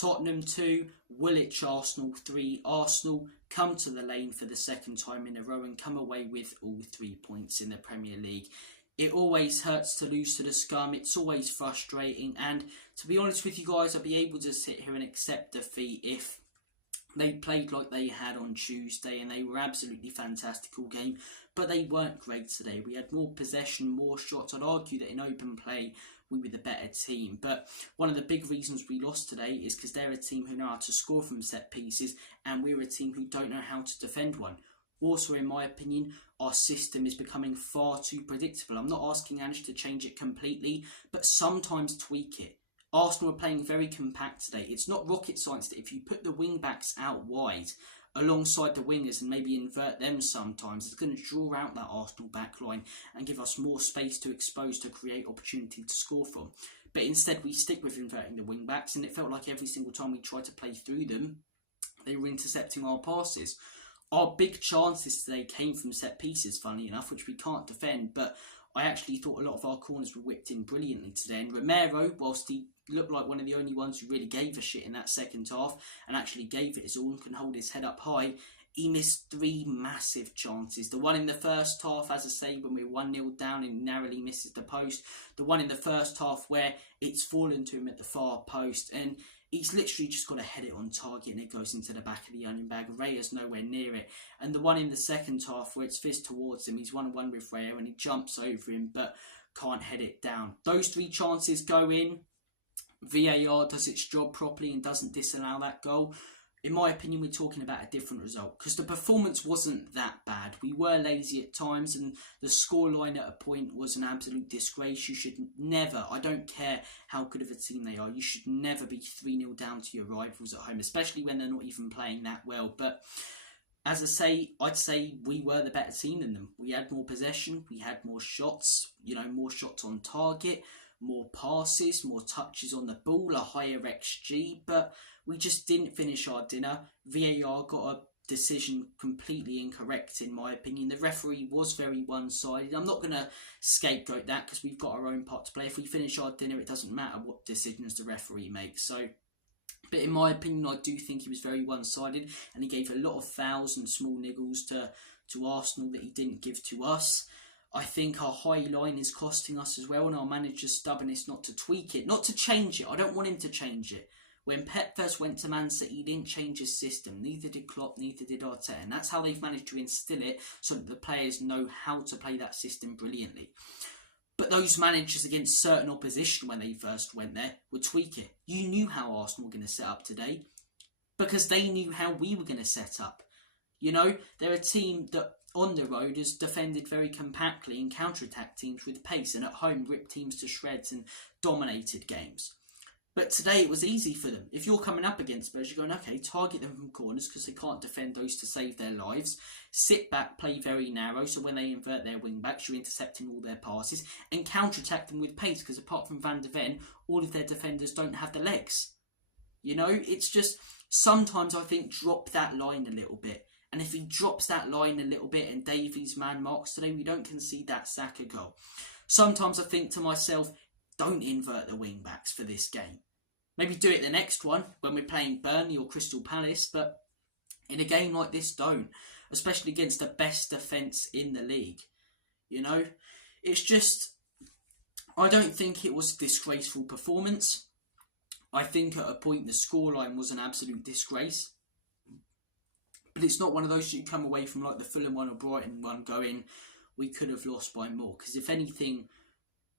Tottenham 2, Woolwich Arsenal 3. Arsenal come to the lane for the second time in a row and come away with all 3 points in the Premier League. It always hurts to lose to the scum. It's always frustrating. And to be honest with you guys, I'd be able to sit here and accept defeat if they played like they had on Tuesday and they were absolutely fantastic all game. But they weren't great today. We had more possession, more shots. I'd argue that in open play, we were the better team. But one of the big reasons we lost today is because they're a team who know how to score from set pieces and we're a team who don't know how to defend one. Also, in my opinion, our system is becoming far too predictable. I'm not asking Ange to change it completely, but sometimes tweak it. Arsenal are playing very compact today. It's not rocket science that if you put the wing-backs out wide alongside the wingers and maybe invert them sometimes, it's going to draw out that Arsenal back line and give us more space to expose to create opportunity to score from. But instead, we stick with inverting the wing-backs, and it felt like every single time we tried to play through them, they were intercepting our passes. Our big chances today came from set pieces, funnily enough, which we can't defend, but I actually thought a lot of our corners were whipped in brilliantly today. And Romero, whilst he looked like one of the only ones who really gave a shit in that second half and actually gave it his all and can hold his head up high, he missed 3 massive chances. The one in the first half, as I say, when we were 1-0 down and narrowly misses the post. The one in the first half where it's fallen to him at the far post and he's literally just got to head it on target and it goes into the back of the onion bag. Raya's nowhere near it. And the one in the second half where it's fizzed towards him, he's 1-1 with Raya and he jumps over him but can't head it down. Those 3 chances go in. VAR does its job properly and doesn't disallow that goal. In my opinion, we're talking about a different result because the performance wasn't that bad. We were lazy at times and the scoreline at a point was an absolute disgrace. You should never, I don't care how good of a team they are, you should never be 3-0 down to your rivals at home, especially when they're not even playing that well. But as I say, I'd say we were the better team than them. We had more possession, we had more shots, more shots on target, more passes, more touches on the ball, a higher XG, but we just didn't finish our dinner. VAR got a decision completely incorrect in my opinion. The referee was very one-sided. I'm not going to scapegoat that because we've got our own part to play. If we finish our dinner, it doesn't matter what decisions the referee makes. But in my opinion, I do think he was very one-sided and he gave a lot of fouls and small niggles to Arsenal that he didn't give to us. I think our high line is costing us as well and our manager's stubbornness not to tweak it, not to change it. I don't want him to change it. When Pep first went to Man City, he didn't change his system. Neither did Klopp, neither did Arteta. And that's how they've managed to instill it so that the players know how to play that system brilliantly. But those managers against certain opposition when they first went there would tweak it. You knew how Arsenal were going to set up today because they knew how we were going to set up. They're a team that on the road has defended very compactly and counter-attacked teams with pace and at home ripped teams to shreds and dominated games. But today it was easy for them. If you're coming up against Spurs, you're going, okay, target them from corners because they can't defend those to save their lives. Sit back, play very narrow, so when they invert their wing-backs, you're intercepting all their passes. And counter-attack them with pace because apart from Van de Ven, all of their defenders don't have the legs. It's just, sometimes I think drop that line a little bit. And if he drops that line a little bit and Davies man marks today, we don't concede that Saka goal. Sometimes I think to myself, don't invert the wing-backs for this game. Maybe do it the next one when we're playing Burnley or Crystal Palace, but in a game like this, don't. Especially against the best defence in the league. It's just, I don't think it was a disgraceful performance. I think at a point the scoreline was an absolute disgrace. But it's not one of those that you come away from like the Fulham one or Brighton one going, we could have lost by more. Because if anything,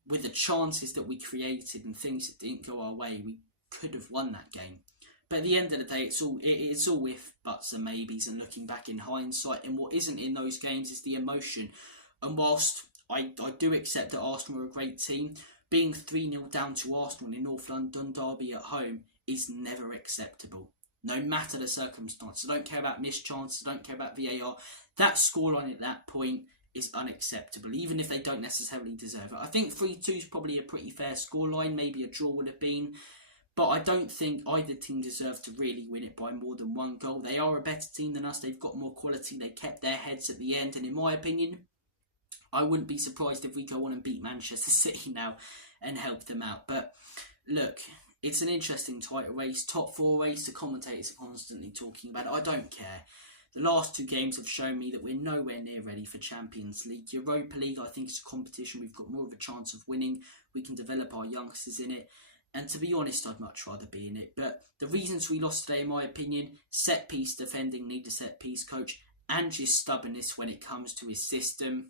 with the chances that we created and things that didn't go our way, we could have won that game. But at the end of the day, it's all if, buts and maybes and looking back in hindsight. And what isn't in those games is the emotion. And whilst I do accept that Arsenal are a great team, being 3-0 down to Arsenal in North London derby at home is never acceptable. No matter the circumstances. I don't care about missed chances. I don't care about VAR. That scoreline at that point is unacceptable, even if they don't necessarily deserve it. I think 3-2 is probably a pretty fair scoreline. Maybe a draw would have been. But I don't think either team deserved to really win it by more than 1 goal. They are a better team than us. They've got more quality. They kept their heads at the end. And in my opinion, I wouldn't be surprised if we go on and beat Manchester City now and help them out. But look, It's an interesting title race, top 4 race. The commentators are constantly talking about it. I don't care. The last 2 games have shown me that we're nowhere near ready for Champions League. Europa League, I think, is a competition we've got more of a chance of winning. We can develop our youngsters in it. And to be honest, I'd much rather be in it. But the reasons we lost today, in my opinion, set-piece defending, need a set-piece coach, and just stubbornness when it comes to his system.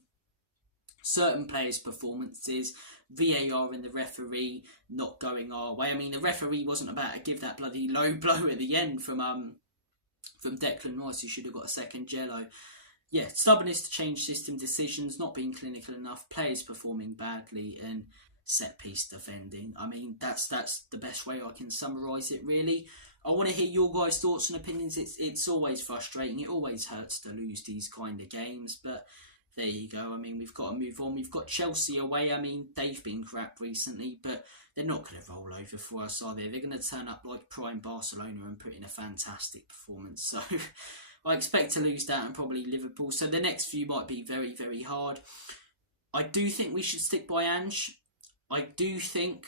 Certain players' performances, VAR and the referee not going our way. I mean, the referee wasn't about to give that bloody low blow at the end from Declan Rice, who should have got a second yellow. Yeah, stubbornness to change system decisions, not being clinical enough, players performing badly, and set-piece defending. I mean, that's the best way I can summarise it, really. I want to hear your guys' thoughts and opinions. It's always frustrating. It always hurts to lose these kind of games, but there you go. I mean, we've got to move on. We've got Chelsea away. I mean, they've been crap recently, but they're not going to roll over for us, are they? They're going to turn up like prime Barcelona and put in a fantastic performance. So I expect to lose that and probably Liverpool. So the next few might be very, very hard. I do think we should stick by Ange. I do think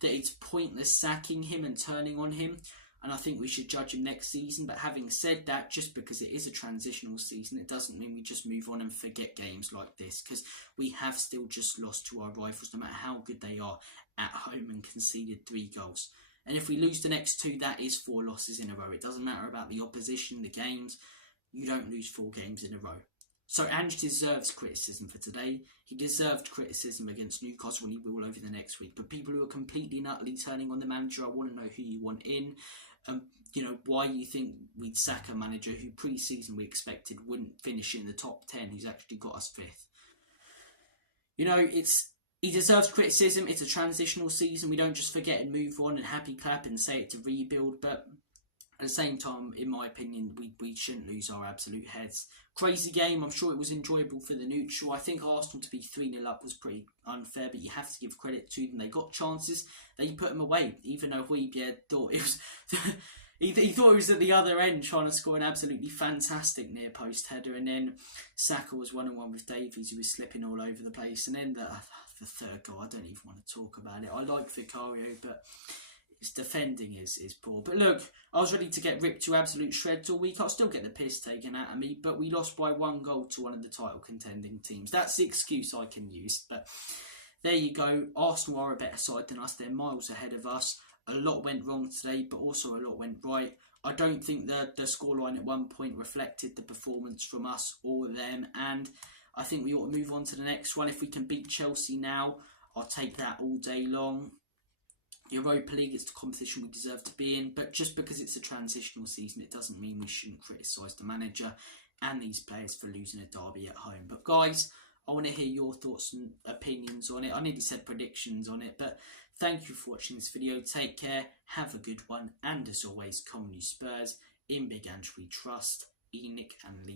that it's pointless sacking him and turning on him. And I think we should judge him next season. But having said that, just because it is a transitional season, it doesn't mean we just move on and forget games like this. Because we have still just lost to our rivals, no matter how good they are at home, and conceded 3 goals. And if we lose the next 2, that is 4 losses in a row. It doesn't matter about the opposition, the games. You don't lose 4 games in a row. So Ange deserves criticism for today. He deserved criticism against Newcastle, and he will over the next week. But people who are completely and utterly turning on the manager, I want to know who you want in. Why you think we'd sack a manager who pre-season we expected wouldn't finish in the top 10, who's actually got us 5th. He deserves criticism. It's a transitional season. We don't just forget and move on and happy clap and say it's a rebuild. But at the same time, in my opinion, we shouldn't lose our absolute heads. Crazy game. I'm sure it was enjoyable for the neutral. I think Arsenal to be 3-0 up was pretty unfair, but you have to give credit to them. They got chances. They put them away, even though Højbjerg thought it was... he thought it was at the other end trying to score an absolutely fantastic near post header, and then Saka was 1-on-1 with Davies, who was slipping all over the place, and then the third goal, I don't even want to talk about it. I like Vicario, but his defending is poor. But look, I was ready to get ripped to absolute shreds all week. I'll still get the piss taken out of me, but we lost by 1 goal to one of the title contending teams. That's the excuse I can use, but there you go. Arsenal are a better side than us. They're miles ahead of us. A lot went wrong today, but also a lot went right. I don't think the scoreline at one point reflected the performance from us or them, and I think we ought to move on to the next one. If we can beat Chelsea now, I'll take that all day long. Europa League is the competition we deserve to be in, but just because it's a transitional season, it doesn't mean we shouldn't criticise the manager and these players for losing a derby at home. But guys, I want to hear your thoughts and opinions on it. I nearly said predictions on it, but thank you for watching this video. Take care, have a good one, and as always, come on you Spurs. In Big Ange we trust. Enoch and Lee.